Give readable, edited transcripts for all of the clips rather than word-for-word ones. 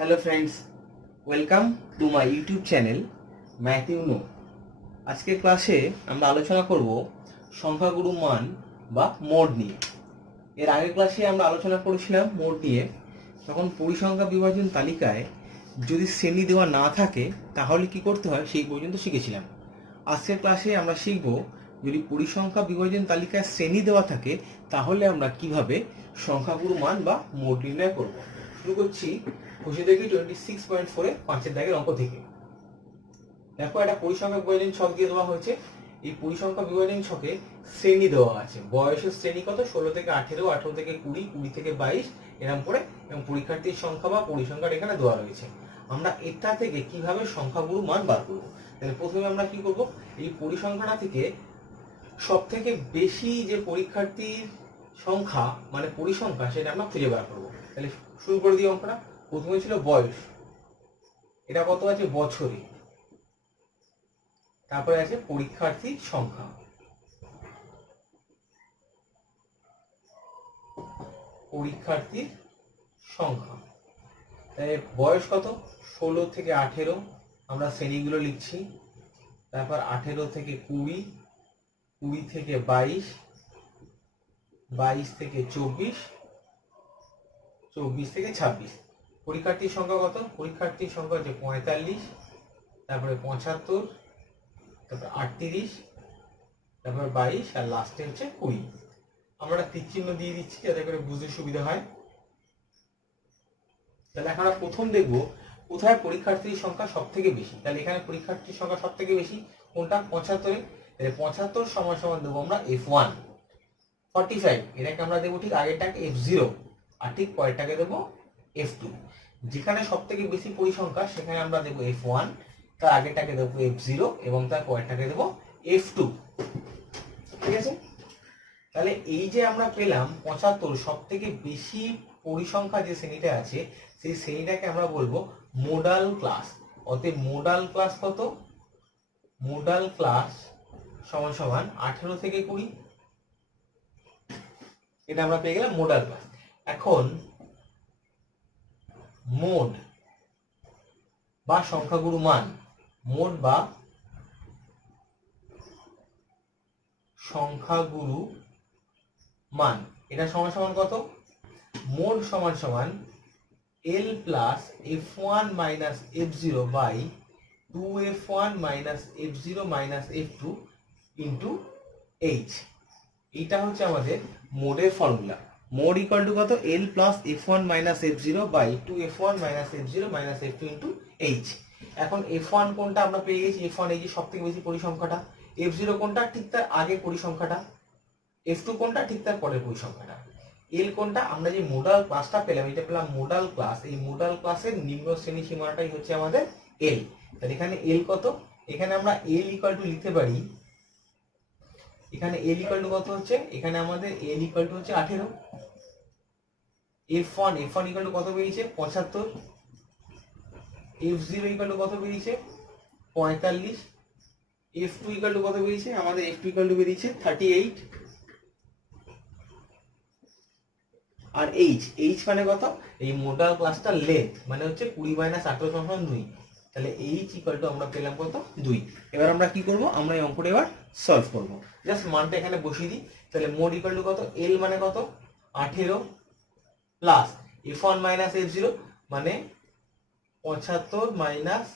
Hello friends, welcome to my YouTube channel ম্যাথিউ নো। আজকের ক্লাসে আমরা আলোচনা করব সংখ্যাগুরু মান বা মোড নিয়ে। এর আগের ক্লাসে আমরা আলোচনা করেছিলাম মোড নিয়ে, তখন পরিসংখ্যা বিভাজন তালিকায় যদি শ্রেণী দেওয়া না থাকে তাহলে কি করতে হয় সেই পর্যন্ত শিখেছিলাম। আজকের ক্লাসে আমরা শিখব যদি পরিসংখ্যা বিভাজন তালিকায় শ্রেণী দেওয়া থাকে তাহলে আমরা কিভাবে সংখ্যাগুরু মান বা মোড নির্ণয় করব। শুরু করছি খুশি দেখি 26.4 পাঁচের দাগের অঙ্ক থেকে। দেখো, একটা পরিসংখ্যা বিভাজন ছক দিয়ে দেওয়া হয়েছে। এই পরিসংখ্যা বিভাজন ছকে শ্রেণী দেওয়া আছে। বয়সের শ্রেণী কত? 16 থেকে 18, 18 থেকে 20, 20 থেকে 22 এরকম করে, এবং পরীক্ষার্থীর সংখ্যা বা পরিসংখ্যার এখানে দেওয়া রয়েছে। আমরা এটা থেকে কিভাবে সংখ্যাগুরু মান বার করব? তাহলে প্রথমে আমরা কি করব, এই পরিসংখ্যাটা থেকে সব থেকে বেশি যে পরীক্ষার্থীর সংখ্যা মানে পরিসংখ্যা সেটা আমরা খুঁজে বার করব। তাহলে শুরু করে দিই অঙ্কটা। প্রথমে ছিল বয়স, এটা কত আছে? বছরে। তারপরে আছে পরীক্ষার্থীর সংখ্যা, পরীক্ষার্থীর সংখ্যা। তাই বয়স কত? 16 থেকে 18, আমরা শ্রেণীগুলো লিখছি। তারপর 18 থেকে 20, 20 থেকে 22, 22 থেকে 24, 24 থেকে 26। পরীক্ষার্থীর সংখ্যা কত? পরীক্ষার্থীর সংখ্যা হচ্ছে 45, তারপরে 75, তারপর 38, তারপর 22, আর লাস্টে হচ্ছে 20। আমরা তীর চিহ্ন দিয়ে দিচ্ছি যাতে করে বুঝতে সুবিধা হয়। তাহলে এখন আমরা প্রথম দেখব কোথায় পরীক্ষার্থীর সংখ্যা সব থেকে বেশি। তাহলে এখানে পরীক্ষার্থীর সংখ্যা সব থেকে বেশি কোনটা? 75-এ। তাহলে 75 সমান সমান দেবো আমরা F1। 45 এটাকে আমরা দেবো ঠিক আগেরটাকে F0, আর ঠিক পরেরটাকে দেবো F2। যেখানে সব থেকে বেশি পরিসংখ্যা সেখানে আমরা দেবো F1, তার আগেরটাকে দেবো F0 এবং তার পরেরটাকে দেবো F2। ঠিক আছে? তাহলে এই যে আমরা পেলাম 75 সব থেকে বেশি পরিসংখ্যা যে শ্রেণীটা আছে সেই শ্রেণীটাকে আমরা বলবো মোডাল ক্লাস। অতএব মোডাল ক্লাস কত? মোডাল ক্লাস সমান সমান 18 থেকে 20। এটা আমরা পেয়ে গেলাম মোডাল ক্লাস। এখন মোড বা সংখ্যাগুরু মান, মোড বা সংখ্যাগুরু মান, এটা সমান সমান কত? মোড সমান সমান L plus F1 minus F0 by 2F1 minus F0 minus F2 into H। এইটা হচ্ছে আমাদের মোডের ফর্মুলা। মোড ইকুয়াল টু কত? L plus F1 minus F0 by 2F1 minus F0 minus F2 into H। এখন F1 কোনটা আমরা পেয়ে গেছি? F1 এই যে সব থেকে বেশি পরিসংখ্যাটা। F0 কোনটা? ঠিক তার আগে পরিসংখ্যাটা। F2 কোনটা? ঠিক তার পরের পরিসংখ্যাটা। এল কোনটা? আমরা যে মোডাল ক্লাসটা পেলাম, এটা পেলাম মোডাল ক্লাস। এই মোডাল ক্লাসের নিম্ন শ্রেণী সীমানাটাই হচ্ছে আমাদের এল। তাহলে এখানে এল কত? এখানে আমরা এল ইকুয়াল টু লিখতে পারি, এখানে এল ইকুয়াল টু কত হচ্ছে? এখানে আমাদের এল ইকুয়াল টু হচ্ছে 18। F1 ইকুয়াল টু কত বেরিয়েছে? 75। F0 ইকুয়াল টু কত বেরিয়েছে? 45। F2 ইকুয়াল টু কত বেরিয়েছে? আমাদের F2 ইকুয়াল টু বেরিয়েছে 38। আর এইচ মানে কত? এই মোডাল ক্লাসটা লেন্থ মানে হচ্ছে 20 মাইনাস 18 সমান 2। তাহলে এইচ ইকুয়াল টু আমরা পেলাম কত? 2। এবার আমরা কি করব? আমরা এই অঙ্কটা এবার সলভ করব। জাস্ট মানটা এখানে বসিয়ে দিই। তাহলে মোড ইকুয়াল টু কত? এল মানে কত? 18 প্লাস F1 মাইনাস F0 মানে 75 মাইনাস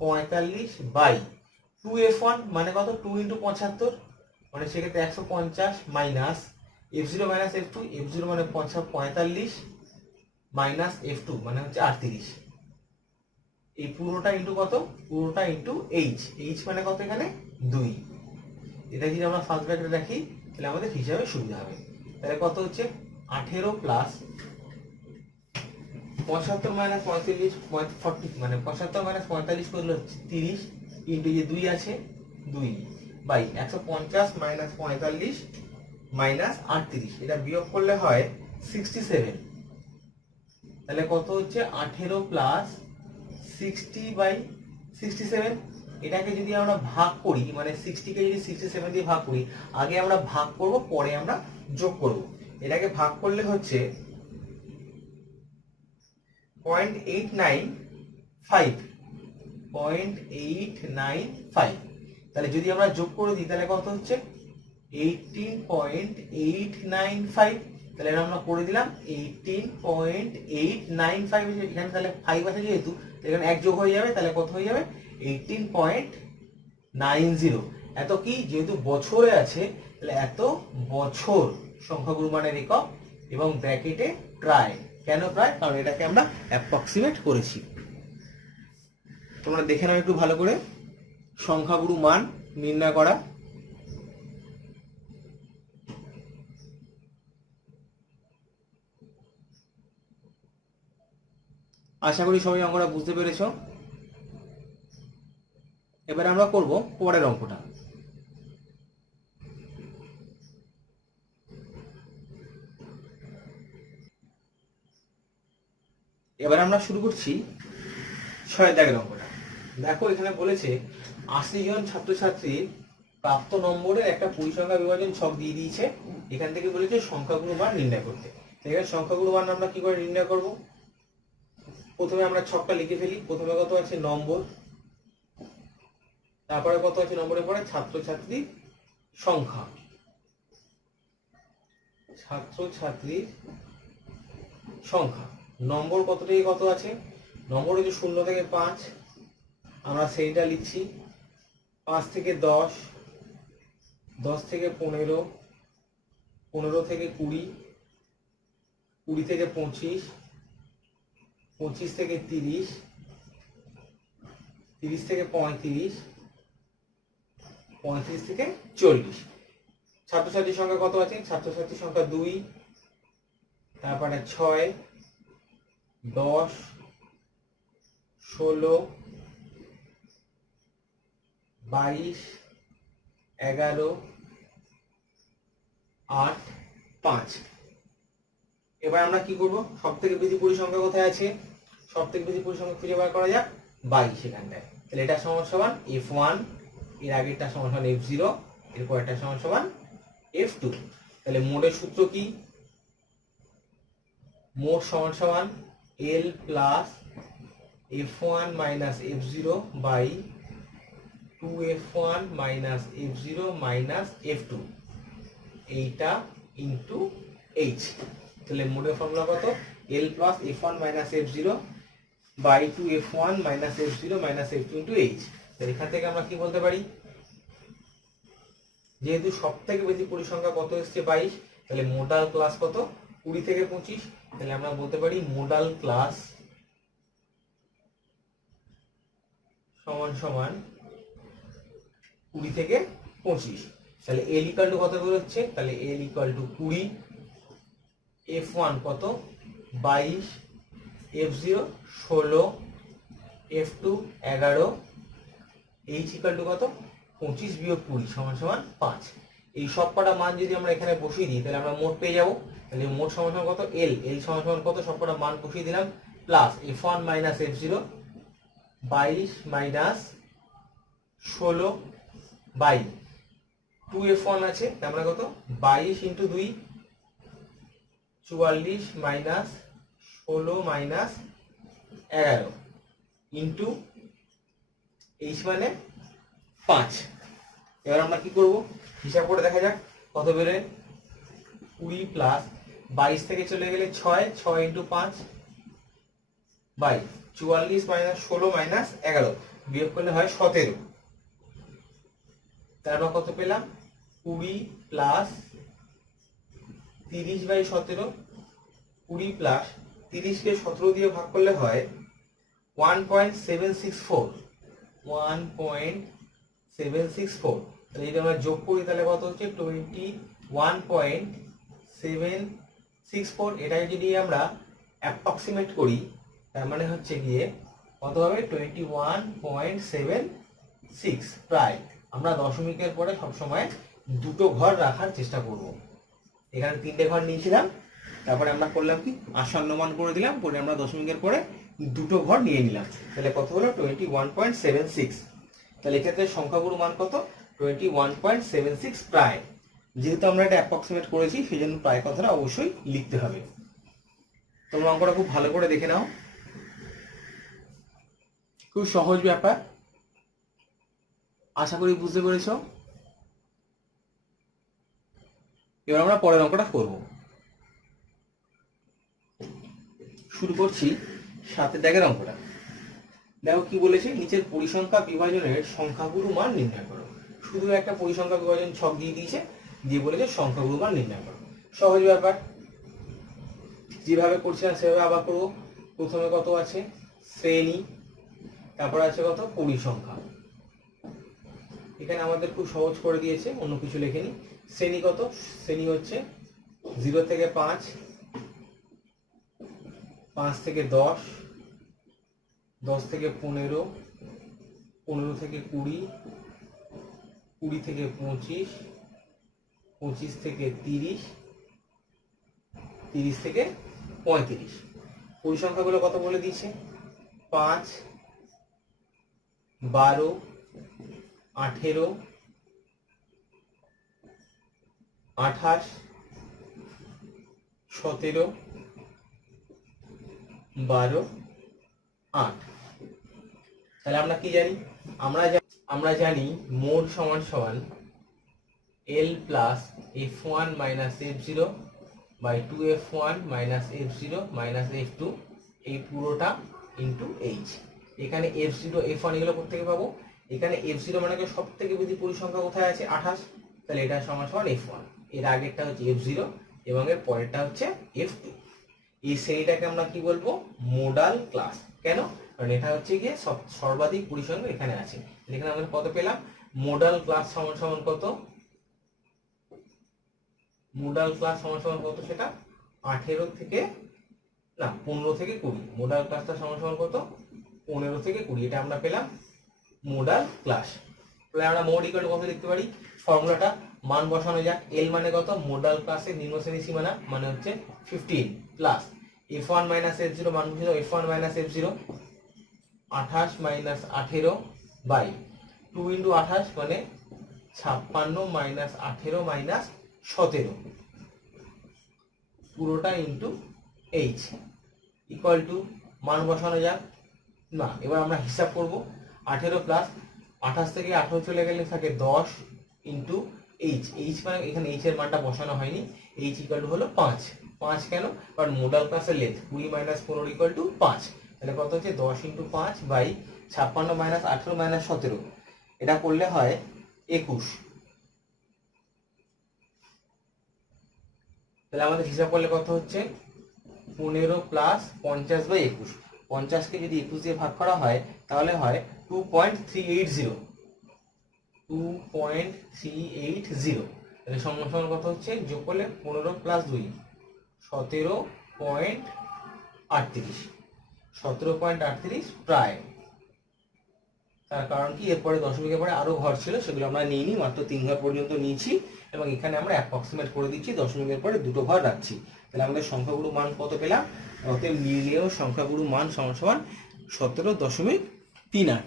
45 বাই 2F1 মানে কত? 2 ইন্টু 75 মানে সেক্ষেত্রে 150 minus F0 minus F2, F0 মানে 45 মাইনাস F2 মানে হচ্ছে 38। এই পুরোটা ইন্টু কত? পুরোটা ইন্টু এইচ। এইচ মানে কত? এখানে 2। এটা যদি আমরা ফার্স্ট ব্র্যাকেটে রাখি তাহলে আমাদের হিসাবে সুবিধা হবে। তাহলে কত হচ্ছে? 18 প্লাস 75 মাইনাস 45 40 মানে 75 মাইনাস 45 করলে হচ্ছে 30 ইন্টু যে 2 আছে 2 বাই 150 মাইনাস 45 মাইনাস 38, এটা বিয়োগ করলে হয় 67। তাহলে কত হচ্ছে? 18 প্লাস 60 বাই 67। এটাকে যদি আমরা ভাগ করি, মানে 60 কে যদি 67 দিয়ে ভাগ করি, আগে আমরা ভাগ করব পরে আমরা যোগ করব। এটাকে ভাগ করলে হচ্ছে 0.895 0.895। তাহলে যদি আমরা যোগ করে দিই তাহলে কত হচ্ছে 18.895। তাহলে এটা আমরা করে দিলাম 18.895। এখানে তাহলে 5 আছে যেহেতু এখানে 1 যোগ হয়ে যাবে, তাহলে কত হয়ে যাবে 18.90। এত কি যেহেতু বছরে আছে তাহলে এত বছর সংখ্যাগুরু মানের একক, এবং ব্র্যাকেটে প্রায়। কেন প্রায়? কারণ এটাকে আমরা অ্যাপ্রক্সিমেট করেছি। তোমরা দেখে নাও একটু ভালো করে সংখ্যাগুরু মান নির্ণয় করা। আশা করি সবাই অঙ্কটা বুঝতে পেরেছ। এবার আমরা করব পরের অঙ্কটা। এবার আমরা শুরু করছি 6 দাগের অঙ্কটা। দেখো এখানে বলেছে 80 জন ছাত্রছাত্রীর প্রাপ্ত নম্বরের একটা পরিসংখ্যা বিভাজন ছক দিয়ে দিয়েছে। এখান থেকে বলেছে সংখ্যাগুরু মান নির্ণয় করতে। এখানে সংখ্যাগুরু মান আমরা কি করে নির্ণয় করব? প্রথমে আমরা ছকটা লিখে ফেলি। প্রথমে কত আছে নম্বর, তারপরে কত আছে নম্বরের পরে ছাত্রছাত্রীর সংখ্যা, ছাত্রছাত্রীর সংখ্যা। নম্বর কত থেকে কত আছে? নম্বর হচ্ছে 0 থেকে 5, আমরা সেইটা লিখছি। 5 থেকে 10, 10 থেকে 15, 15 থেকে 20, 20 থেকে 25, 25 থেকে 30, 30 থেকে 35, 35 থেকে 40। ছাত্রছাত্রীর সংখ্যা কত আছে? ছাত্রছাত্রীর সংখ্যা 2, তারপরে 6, 10, 16, 22, 11, 8, 5। এবার আমরা কি করব? সব থেকে বেশি পরিসংখ্যা কোথায় আছে? সব থেকে বেশি পরিসংখ্যা খুঁজে বার করা যাক 22 এখানটায়। তাহলে এটা সমান সমান f1, এর আগেরটা সমান সমান f0, এরপর এটা সমান সমান f2। তাহলে মোডের সূত্র কি? মোড সমান সমান l plus f1 minus f0 by 2f1 minus f0 minus f2, এইটা ইন্টু h। তাহলে মোডের ফর্মুলা কত? l plus f1 minus f0 by 2f1 minus f0 minus f2 into h। তাহলে এখান থেকে আমরা কি বলতে পারি? যেহেতু সব থেকে বেশি পরিসংখ্যা কত এসছে 22, তাহলে মোডাল ক্লাস কত? 20 থেকে 25। তাহলে আমরা বলতে পারি মোডাল ক্লাস সমান সমান 20 থেকে 25। তাহলে l ইকুয়াল টু কত বেরোচ্ছে? তাহলে l ইকুয়াল টু 20, f1 কত? 22, f0 16, f2 11, h equal to কত? 25 বিয়োগ 20 সমান সমান 5। এই সব কটা মান যদি আমরা এখানে বসিয়ে দিই তাহলে আমরা মোট পেয়ে যাব। তাহলে মোট সমান সমান কত? l সমান সমান কত? সব কটা মান বসিয়ে দিলাম, plus f1 minus f0 22 minus 16 by 2f1 আছে, আমরা কত? 22 into 2 44 minus 16 minus 11 into h মানে 5। এবার আমরা কি করব? হিসাব করে দেখা যাক কত বেরোয়। 20 প্লাস 22 থেকে চলে গেলে 6, 6 ইন্টু 5 বাই 44 মাইনাস 16 মাইনাস 11 বিয়োগ করলে হয় 17। তারপর কত পেলাম? 20 প্লাস 30 বাই 17, 20 প্লাস 30 কে 17 দিয়ে ভাগ করলে হয় 1.764, 1.764। তাহলে যদি আমরা যোগ করি তাহলে কত হচ্ছে? 21.764। এটাকে যদি আমরা অ্যাপ্রক্সিমেট করি তার মানে হচ্ছে গিয়ে কত হবে? 21.76 প্রায়। আমরা দশমিকের পরে সবসময় দুটো ঘর রাখার চেষ্টা করব। এখানে 3টে ঘর নিয়েছিলাম, তারপরে আমরা করলাম কি? আসন্ন মান করে দিলাম, পরে আমরা দশমিকের পরে দুটো ঘর নিয়ে নিলাম। তাহলে কত হলো? 21.76। তাহলে এক্ষেত্রে সংখ্যাগুরু মান কত? 21.76 প্রায়। যেহেতু আমরা এটা অ্যাপ্রক্সিমেট করেছি সেই জন্য প্রায় কথাটা অবশ্যই লিখতে হবে। তোমরা অঙ্কটা খুব ভালো করে দেখে নাও। খুব সহজ ব্যাপার, আশা করি বুঝতে পেরেছ। এবার আমরা পরের অঙ্কটা করব। শুরু করছি 7 দাগের অঙ্কটা। দেখো কি বলেছে, নিচের পরিসংখ্যা বিভাজনের সংখ্যাগুরু মান নির্ণয় করো। শুধু একটা পরিসংখ্যা বিভাজন ছক দিয়ে দিয়েছে, দিয়ে বলেছে সংখ্যাগুরু মান নির্ণয় করো। সহজ ব্যাপার, যেভাবে করছিলাম সেভাবে আবার করবো। প্রথমে কত আছে, শ্রেণী, তারপর আছে কত, পরিসংখ্যা। এখানে আমাদের খুব সহজ করে দিয়েছে, অন্য কিছু লেখেনি। শ্রেণী কত, শ্রেণী হচ্ছে 0 থেকে 5, 5 থেকে 10, 10 থেকে 15, 15 থেকে 20, 20 থেকে 25, 25 থেকে 30, 30 থেকে 35। পরিসংখ্যাগুলো কত বলে দিয়েছে, 5, 12, 18, 28, 17, 12, 8। তাহলে আমরা কি জানি, আমরা জানি মোড সমান সমান L plus F1 minus F0 by 2F1 minus F0 minus F2, এই পুরোটা ইন্টু H। এখানে F0 F1 এগুলো কোথেকে পাবো, এখানে F0 মানে সব থেকে বেশি পরিসংখ্যা কোথায় আছে, 28, তাহলে এটা সমান সমান F1। এর আগেরটা হচ্ছে F0 এবং এর পরেরটা হচ্ছে F2। এই শ্রেণীটাকে আমরা কি বলবো, মোডাল ক্লাস। কেন, কারণ এটা হচ্ছে গিয়ে সর্বাধিক পরিসংখ্যা এখানে আছে। এখানে আমরা কত পেলাম, মোডাল ক্লাস সমান সমান কত, মোডাল ক্লাস সমান সমান কত, সেটা 15 থেকে 20। মোডাল ক্লাসটা সমান সমান কত, 15 থেকে 20। এটা আমরা পেলাম মোডাল ক্লাস। তাহলে আমরা মোড ইকুয়াল টু কত লিখতে পারি, ফর্মুলাটা মান বসানো যাক। এল মানে কত, মোডাল ক্লাসের নিম্ন শ্রেণী সীমানা মানে হচ্ছে 15 প্লাস F1 মাইনাস F0 মান বসিয়ে দাও, F1 minus F0 28 minus 18 by 2 into 28 মানে 56 মাইনাস 18 মাইনাস 17 পুরোটা ইন্টু H ইকুয়াল টু মান বসানো যাক। না, এবার আমরা হিসাব করব। 18 প্লাস 28 থেকে 18 চলে গেলে থাকে 10 ইন্টু H। H মানে এখানে H এর মানটা বসানো হয়নি। H ইকুয়াল টু হলো 5। 5 কেন, কারণ মোডাল ক্লাসের লেন্থ 20 মাইনাস 15 ইকুয়াল টু 5। তাহলে কত হচ্ছে, 10 ইন্টু 5 বাই 56 মাইনাস 18 মাইনাস 17, এটা করলে হয় 21। তাহলে আমাদের হিসাব করলে কত হচ্ছে, 15 প্লাস 50 বাই 21। 50কে যদি 21 দিয়ে ভাগ করা হয় তাহলে হয় 2.380। 2.380। তাহলে সমান সমান কত হচ্ছে, যোগ করলে 15 প্লাস 2 17.38। 17.38 প্রায়। তার কারণ কি, এরপরে দশমিকের পরে আরো ঘর ছিল, সেগুলো আমরা নিইনি, মাত্র 3 ঘর পর্যন্ত নিয়েছি এবং এখানে আমরা অ্যাপ্রক্সিমেট করে দিচ্ছি, দশমিকের পরে 2টো ঘর রাখছি। তাহলে আমাদের সংখ্যাগুলো মান কত পেলাম, অতএব নির্ণেয় সংখ্যাগুলো মান সমান সমান 17.38।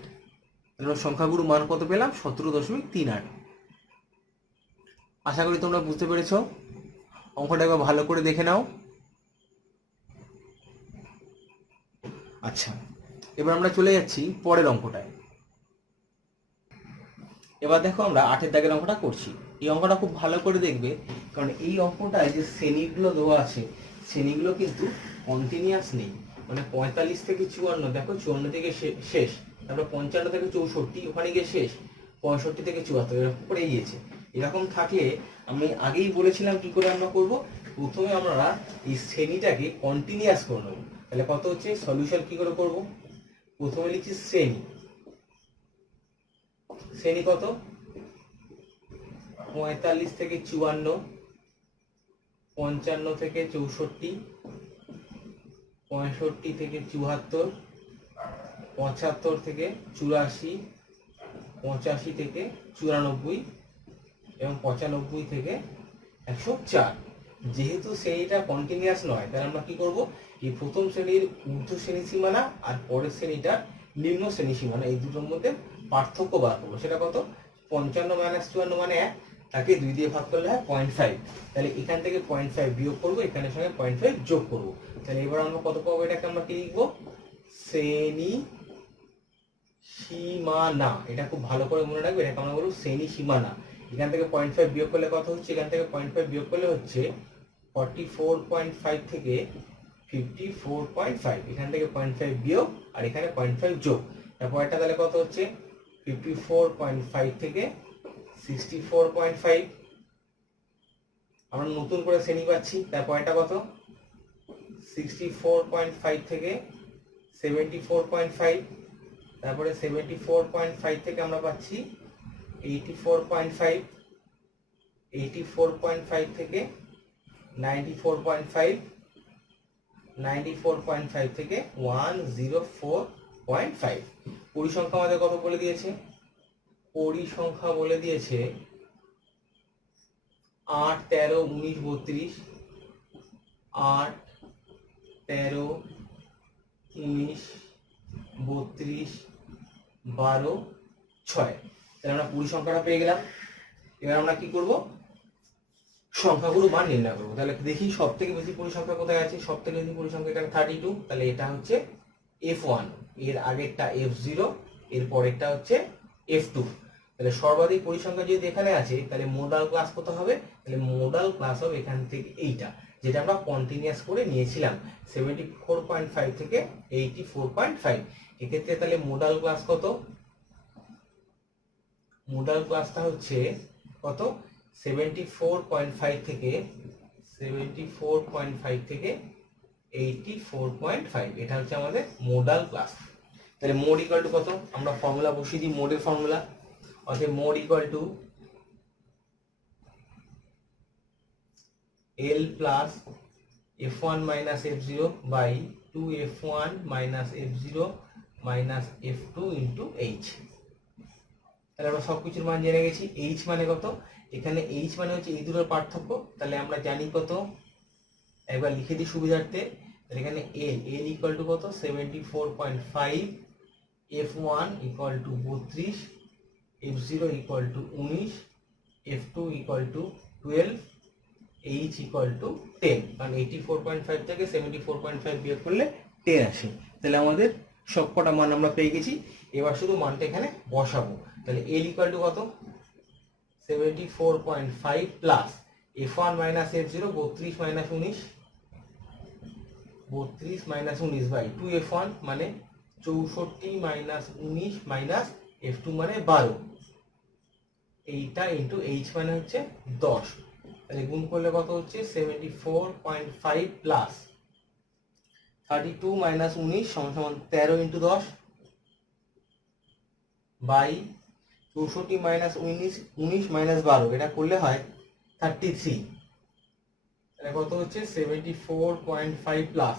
সংখ্যাগুলো মান কত পেলাম, 17.38। আশা করি তোমরা বুঝতে পেরেছ। অঙ্কটা একবার ভালো করে দেখে নাও। আচ্ছা, এবার আমরা চলে যাচ্ছি পরের অঙ্কটায়। এবার দেখো আমরা 8 দাগের অঙ্কটা করছি। এই অঙ্কটা খুব ভালো করে দেখবে, কারণ এই অঙ্কটায় যে শ্রেণীগুলো দেওয়া আছে, শ্রেণীগুলো কিন্তু কন্টিনিউয়াস নেই। মানে 45 থেকে 54, দেখো 54 থেকে শেষ, তারপর 55 থেকে 64, ওখানে গিয়ে শেষ, 65 থেকে 74, এরকম করে গিয়েছে। এরকম থাকলে আমি আগেই বলেছিলাম কি করে আমরা করব, প্রথমে আমরা এই শ্রেণীটাকে কন্টিনিউয়াস করে নেব। তাহলে কত হচ্ছে, সলিউশন কি করে করব, প্রথমে লিখছি শ্রেণী। শ্রেণী কত, 45 থেকে 54, 55 থেকে 64, 65 থেকে 74, 75 থেকে 84, 85 থেকে 94 এবং 95 থেকে 104। যেহেতু শ্রেণীটা কন্টিনিউয়াস নয়, তাহলে আমরা কি করব, এই প্রথম শ্রেণীর ঊর্ধ্ব শ্রেণী সীমানা আর পরের শ্রেণীটা নিম্ন শ্রেণী সীমানা, এই দুটোর মধ্যে পার্থক্য বার করবো। সেটা কত, 55 মাইনাস 54 মানে 1, তাকে 2 দিয়ে ভাগ করলে হয় 0.5। তাহলে এখান থেকে 0.5 বিয়োগ করবো, এখানের সঙ্গে 0.5 যোগ করবো। তাহলে এবার আমরা কত পাবো, এটাকে আমরা কি লিখবো, শ্রেণী সীমানা, এটা খুব ভালো করে মনে রাখবে, এটাকে আমরা বলবো শ্রেণী সীমানা। এখান থেকে 0.5 বিয়োগ করলে কত হচ্ছে, এখান থেকে 0.5 বিয়োগ করলে হচ্ছে 44.5 থেকে 54.5, এখান থেকে 0.5 বিয়োগ আর এখানে 0.5 যোগ, তারপরটা তাহলে কত হচ্ছে 54.5 থেকে 64.5। আমরা নতুন করে শ্রেণী পাচ্ছি, তারপরটা কত 64.5 থেকে 74.5, তারপরে 74.5 থেকে আমরা পাচ্ছি 84.5, 84.5 থেকে 94.5, 94.5 থেকে 104.5। পরিসংখ্যা আমাদের কত বলে দিয়েছে, পরিসংখ্যা বলে দিয়েছে 8, 13, 19, 32, 8, 13, 19, 32, 12, 6। তাহলে আমরা পরিসংখ্যাটা পেয়ে গেলাম। এবার আমরা কি করব, সংখ্যাগুলো মান নির্ণয় করবো। তাহলে দেখি সব থেকে বেশি পরিসংখ্যা কোথায় আছে, সব থেকে বেশি পরিসংখ্যা এখানে 32, তাহলে এটা হচ্ছে F1, এর আগেরটা F0, এর পরেরটা হচ্ছে F2। তাহলে সর্বাধিক পরিসংখ্যা যদি এখানে আছে তাহলে মোডাল ক্লাস কত হবে, তাহলে মোডাল ক্লাস হবে এখান থেকে এইটা, যেটা আমরা কন্টিনিউয়াস করে নিয়েছিলাম 74.5 থেকে 84.5। এক্ষেত্রে তাহলে মোডাল ক্লাস কত, মোডাল ক্লাসটা হচ্ছে কত 74.5 থেকে 84.5, এটা হচ্ছে আমাদের মোডাল ক্লাস। তাহলে মোড ইকুয়াল টু কত, আমরা ফর্মুলা বসিয়ে দিই, মোডের ফর্মুলা, অর্থাৎ mode equal to L plus F1 minus F0 by 2F1 minus F0 minus F2 into H। তাহলে আমরা সবকিছুর মান জেনে গেছি। H মানে কত, এখানে H মানে হচ্ছে এই দুটোর পার্থক্য, তাহলে আমরা জানি কত, একবার লিখে দিই সুবিধার্থে। তাহলে এখানে L ইকুয়াল টু কত 74.5, F1 equal to 32, F0 equal to 19, F2 equal to 12, H equal to 10, কারণ 84.5 থেকে 74.5 বিয়োগ করলে 10 আসে। তাহলে আমাদের সবকটা মান আমরা পেয়ে গেছি, এবার শুধু মানটা এখানে বসাবো। তাহলে L ইকুয়াল টু কত 74.5 plus F1 minus F0 32 minus 19, 32 minus 19 by 2F1 মানে 64 মাইনাস 19 মাইনাস F2 মানে 12, এইটা ইন্টু H মানে হচ্ছে 10। তাহলে গুণ করলে কত হচ্ছে 74.5 প্লাস 32 মাইনাস 19 সমান সমান 13 ইন্টু 10 বাই 64 মাইনাস 19 মাইনাস 12, এটা করলে হয় 33। তাহলে কত হচ্ছে 74.5 প্লাস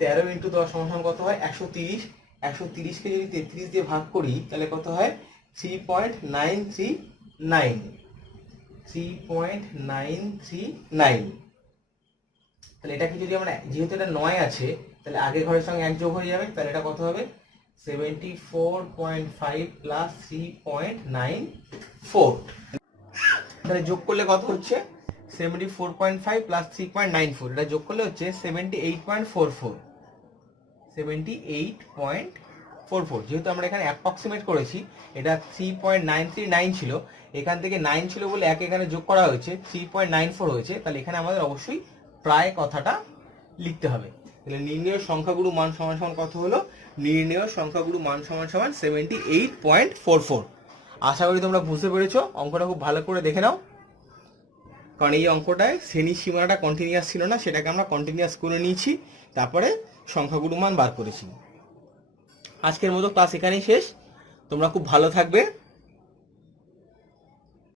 13 ইন্টু 10 সমান কত হয় 130। 130 কে যদি 33 দিয়ে ভাগ করি তাহলে কত হয় 3.939, 3.939। তাহলে এটাকে যদি আমরা, যেহেতু এটা 9 আছে তাহলে আগের ঘরের সঙ্গে 1 যোগ হয়ে যাবে, তাহলে এটা কত হবে 74.5 প্লাস 3.94। তাহলে যোগ করলে কত হচ্ছে 74.5 প্লাস 3.94, এটা যোগ করলে হচ্ছে 78.44, 78.44। যেহেতু আমরা এখানে অ্যাপ্রক্সিমেট করেছি, এটা 3.939 ছিল, এখান থেকে 9 ছিল বলে এক এখানে যোগ করা হয়েছে 3.94 হয়েছে, তাহলে এখানে আমাদের অবশ্যই প্রায় কথাটা লিখতে হবে। তাহলে নির্ণেয় সংখ্যাগুরু মান সমান সমান কত হলো, নির্ণেয় সংখ্যাগুরু মান সমান সমান 78.44। আশা করি তোমরা বুঝতে পেরেছো। অঙ্কটা খুব ভালো করে দেখে নাও, কারণ এই অঙ্কটায় শ্রেণীর সীমানাটা কন্টিনিউয়াস ছিল না, সেটাকে আমরা কন্টিনিউয়াস করে নিয়েছি, তারপরে সংখ্যাগুরু মান বার করেছি। আজকের মতো ক্লাস এখানেই শেষ। তোমরা খুব ভালো থাকবে।